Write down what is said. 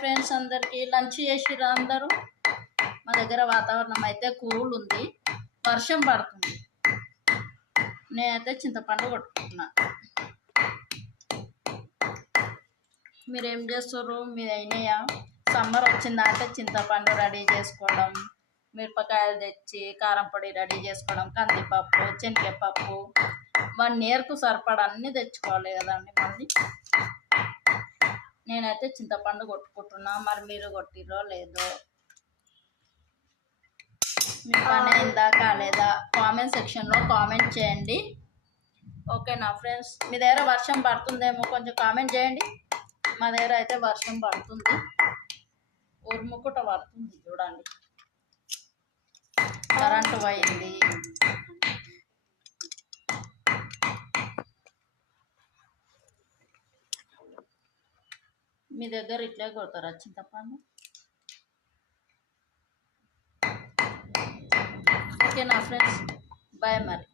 Friends, అందరికీ lunch చేసిర్రా అందరూ? మా దగ్గర వాతావరణం అయితే కూల్ ఉంది, వర్షం పడుతుంది. నేనైతే చింతపండు కొట్టుకుంటున్నా. మీరేం చేస్తారు? మీరు అయినాయా? సమ్మర్ వచ్చిందంటే చింతపండు రెడీ చేసుకోవడం, మిరపకాయలు తెచ్చి కారం పొడి రెడీ చేసుకోవడం, కందిపప్పు, శనగపప్పు, 1 ఇయర్కు సరిపడా అన్నీ తెచ్చుకోవాలి కదండి. మళ్ళీ నేనైతే చింతపండు కొట్టుకుంటున్నా. మరి మీరు కొట్టిరో లేదో, మీ పని అయిందా కాలేదా కామెంట్ సెక్షన్లో కామెంట్ చేయండి. ఓకేనా ఫ్రెండ్స్? మీ దగ్గర వర్షం పడుతుందేమో కొంచెం కామెంట్ చేయండి. మా దగ్గర అయితే వర్షం పడుతుంది, ఉరుముకుట పడుతుంది. చూడండి, కరెంటు పోయింది. మీ దగ్గర ఇట్లే కొడతారా చింతపండు? ఓకేనా ఫ్రెండ్స్? బాయ్ మరి.